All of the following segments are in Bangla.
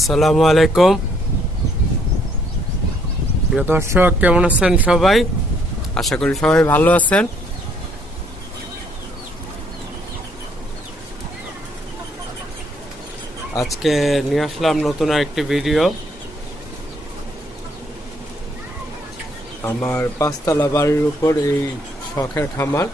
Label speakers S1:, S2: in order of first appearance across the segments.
S1: আসসালামু আলাইকুম। প্রিয় দর্শক, কেমন আছেন সবাই? আশা করি সবাই ভালো আছেন। আজকে নিয়ে আসলাম নতুন আরেকটি ভিডিও। আমার পাঁচতলা বাড়ির উপর এই শখের খামার।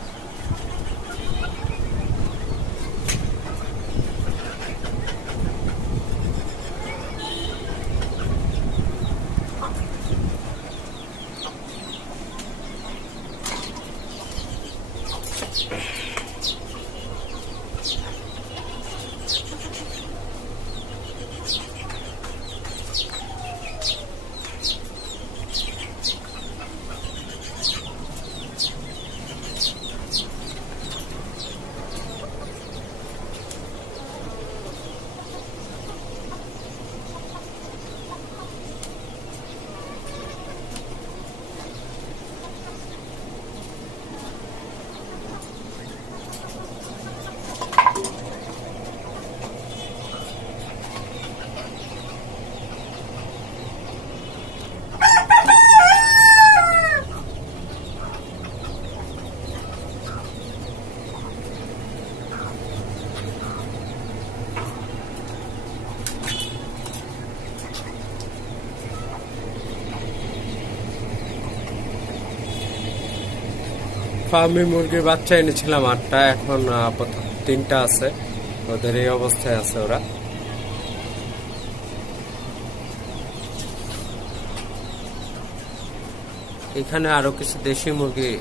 S1: ফার্মে মুরগির বাচ্চা এনেছিলাম আটটা, এখন আপাতত তিনটা আছে। ওদের এই অবস্থায় আছে ওরা। এখানে আরও কিছু দেশি মুরগি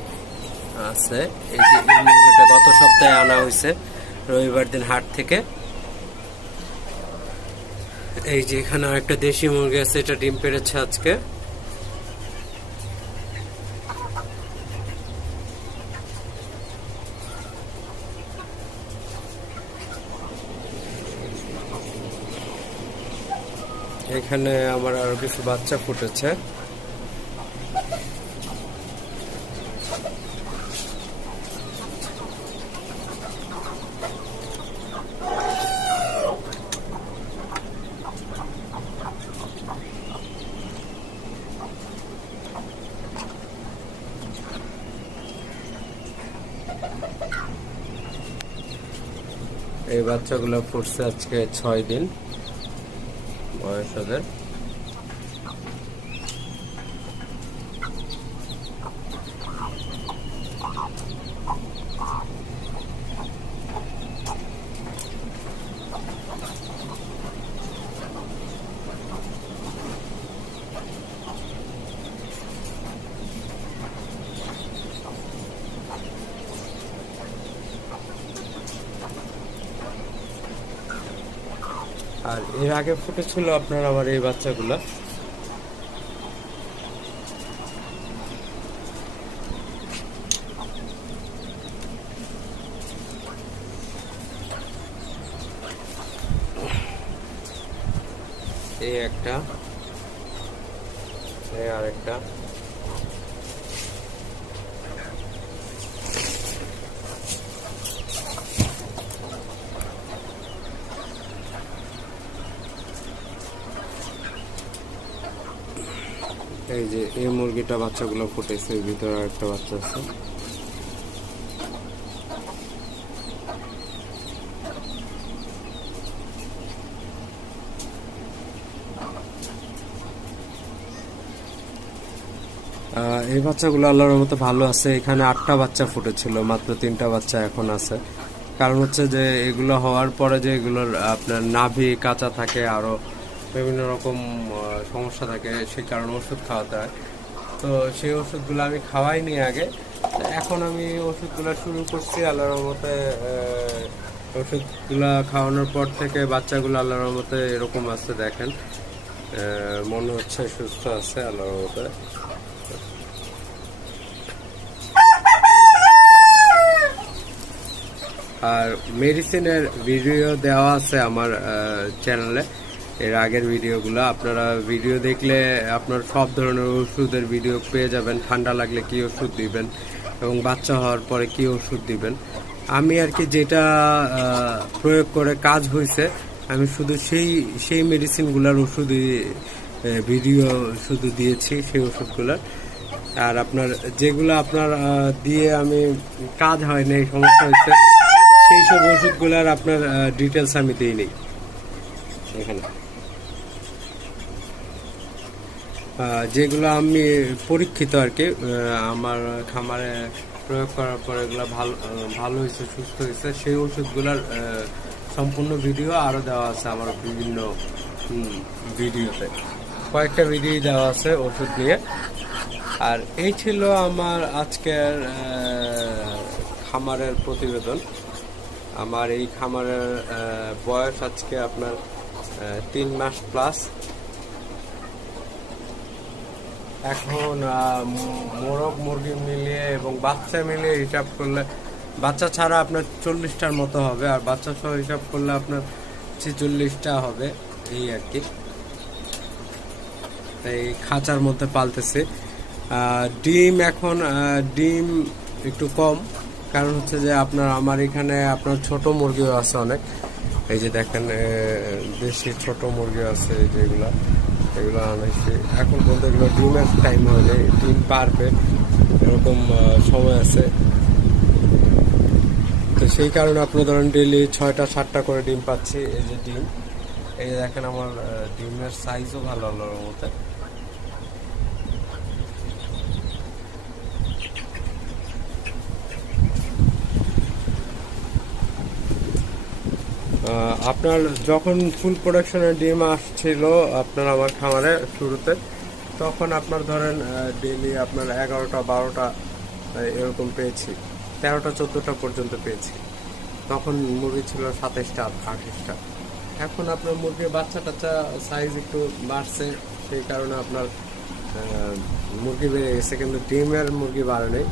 S1: আছে। এই যে মুরগিটা গত সপ্তাহে আনা হয়েছে, রবিবার দিন হাট থেকে। এই যে এখানে আরেকটা দেশি মুরগি আছে, এটা ডিম পেড়েছে আজকে। এখানে আমার আরও কিছু বাচ্চা ফুটেছে। এই বাচ্চাগুলো ফুটছে আজকে ছয় দিন। বয়স ওদের আর এর আগে ফুটে ছিল আপনার আবার এই বাচ্চাগুলা। এই একটা। এই আরেকটা। এই যে, এই মুরগিটা বাচ্চাগুলো ফুটেছে ভিতরে একটা বাচ্চা আছে। এই বাচ্চাগুলো আল্লাহর মতো ভালো আছে। এখানে আটটা বাচ্চা ফুটেছিল, মাত্র তিনটা বাচ্চা এখন আছে। কারণ হচ্ছে যে, এগুলো হওয়ার পরে যে, এগুলোর আপনার নাভি কাঁচা থাকে, আরও বিভিন্ন রকম সমস্যা থাকে সেই কারণে ওষুধ খাওয়াতে হয়। তো সেই ওষুধগুলো আমি খাওয়াইনি আগে। এখন আমি ওষুধগুলো শুরু করছি আল্লাহর রহমতে ওষুধগুলো খাওয়ানোর পর থেকে বাচ্চাগুলো আল্লাহর রহমতে এরকম আছে, দেখেন। মনে হচ্ছে সুস্থ আছে আল্লাহর রহমতে। আর মেডিসিনের ভিডিও দেওয়া আছে আমার চ্যানেলে এর আগের ভিডিওগুলো। আপনারা ভিডিও দেখলে আপনার সব ধরনের ওষুধের ভিডিও পেয়ে যাবেন। ঠান্ডা লাগলে কি ওষুধ দিবেন এবং বাচ্চা হওয়ার পরে কি ওষুধ দিবেন। আমি আর কি যেটা প্রয়োগ করে কাজ হয়েছে আমি শুধু সেই সেই মেডিসিনগুলোর ওষুধই ভিডিও শুধু দিয়েছি সেই ওষুধগুলোর। আর আপনার যেগুলো আপনার দিয়ে আমি কাজ হয় না সমস্যা হচ্ছে সেই সব ওষুধগুলোর আপনার ডিটেলস আমি দিই নেই এখানে যেগুলো আমি পরীক্ষিত আর কি আমার খামারে প্রয়োগ করার পর এগুলো ভালো ভালো হয়েছে, সুস্থ হয়েছে, সেই ওষুধগুলোর সম্পূর্ণ ভিডিও আরও দেওয়া আছে আমার বিভিন্ন ভিডিওতে কয়েকটা ভিডিও দেওয়া আছে ওষুধ নিয়ে। আর এই ছিল আমার আজকের খামারের প্রতিবেদন। আমার এই খামারের বয়স আজকে আপনার তিন মাস প্লাস এখন মোরগ মুরগি মিলিয়ে এবং বাচ্চা মিলিয়ে হিসাব করলে, বাচ্চা ছাড়া আপনার চল্লিশটার মতো হবে, আর বাচ্চা সহ হিসাব করলে আপনার ছেচল্লিশটা হবে, এই আর কি। এই খাঁচার মধ্যে পালতেছে। ডিম এখন ডিম একটু কম, কারণ হচ্ছে যে আপনার, আমার এখানে আপনার ছোট মুরগিও আছে অনেক। এই যে দেখেন দেশি ছোট মুরগি আছে যেগুলা এগুলো আনাইছি এখন বলতে এগুলো ডিমের টাইম হয়নি ডিম পারবে এরকম সময় আছে। তো সেই কারণে আপনি ধরেন ডেলি ছয়টা, সাতটা করে ডিম পাচ্ছি, এই যে ডিম। এই দেখেন আমার ডিমের সাইজও ভালো আল্লাহর মতে আপনার যখন ফুল প্রোডাকশনের ডিম আসছিল আপনার আমার খামারে শুরুতে, তখন আপনার ধরেন ডেলি আপনার এগারোটা, বারোটা এরকম পেয়েছি। তেরোটা, চোদ্দোটা পর্যন্ত পেয়েছি। তখন মুরগি ছিল সাতাইশটা আঠাশটা এখন আপনার মুরগির বাচ্চা টাচ্চা সাইজ একটু বাড়ছে, সেই কারণে আপনার মুরগি বেড়ে গেছে, কিন্তু ডিমের মুরগি বাড়ে নেই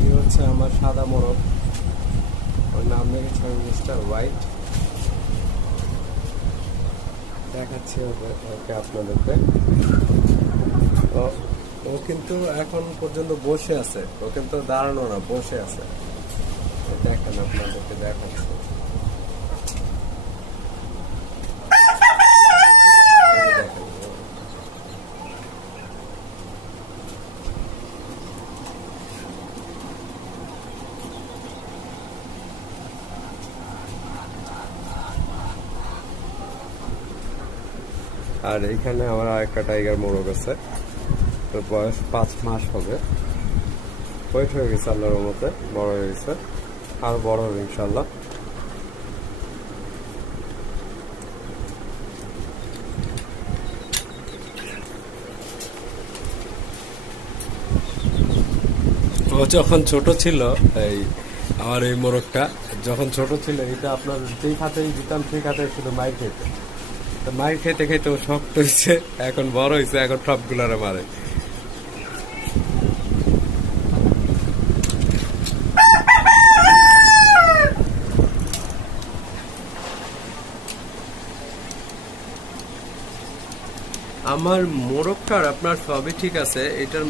S1: এই হচ্ছে আমার সাদা মোরগ। ওর নাম রেখেছে মিস্টার হোয়াইট। দেখাচ্ছি ওকে- আপনাদেরকে। ও কিন্তু এখন পর্যন্ত বসে আছে। ও কিন্তু দাঁড়ানো না, বসে আছে। দেখেন আপনাদেরকে দেখাচ্ছি এই যে দেখেন, ও- আর এখানে আমার আরেকটা টাইগার মোরগ আছে। তো বয়স পাঁচ মাস হবে। ওয়েট হয়ে গেছে আল্লাহর মতে বড় হয়ে গেছে। আর বড় হবে ইনশাল্লাহ ও যখন ছোট ছিল, এই আমার এই মোরগটা, যখন ছোট ছিল, এটা আপনার যেই খাতেই দিতাম, সেই খাতে শুধু মাইর খেতে। তো মাইর খেতে খেতে ও শক্ত হয়েছে এখন বড় হয়েছে এখন সবগুলারে মারে। আমার মোরগটার আপনার সবই ঠিক আছে, এটার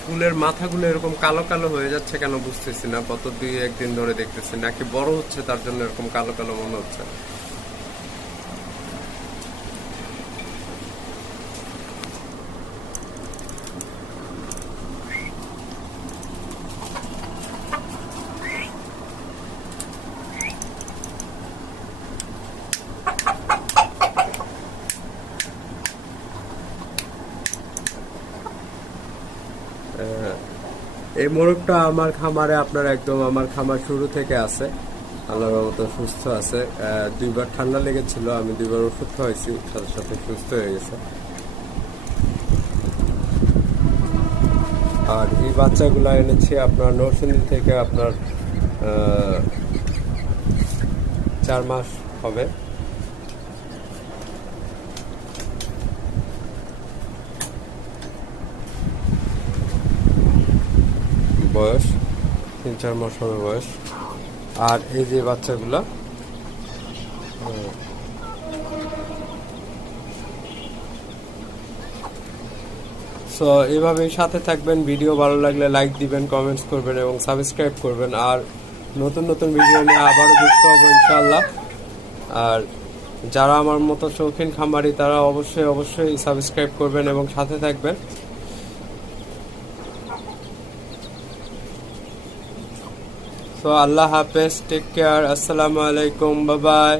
S1: ফুলের মাথাগুলো এরকম কালো কালো হয়ে যাচ্ছে কেন বুঝতেছি না, গত দুই একদিন ধরে দেখতেছি, নাকি বড় হচ্ছে তার জন্য এরকম কালো কালো মনে হচ্ছে। এই মোরগটা আমার খামারে আপনার একদম আমার খামার শুরু থেকে আছে। আল্লাহর মতো সুস্থ আছে। দুইবার ঠান্ডা লেগেছিল, আমি দুইবার ওষুধ খাওয়াইছি সাথে সাথে সুস্থ হয়ে গেছে। আর এই বাচ্চাগুলো এনেছি আপনার নরসিংদী থেকে আপনার চার মাস হবে। বয়স তিন চার মাস হবে বয়স। আর এই যে বাচ্চাগুলা সো এভাবেই সাথে থাকবেন ভিডিও ভালো লাগলে লাইক দিবেন কমেন্টস করবেন এবং সাবস্ক্রাইব করবেন। আর নতুন নতুন ভিডিও নিয়ে আবারও যুক্ত হব ইনশাল্লাহ আর যারা আমার মতো শৌখিন খামারি, তারা অবশ্যই অবশ্যই সাবস্ক্রাইব করবেন এবং সাথে থাকবেন। সো আল্লাহ হাফেজ টেক কেয়ার আসসালামু আলাইকুম বাবাই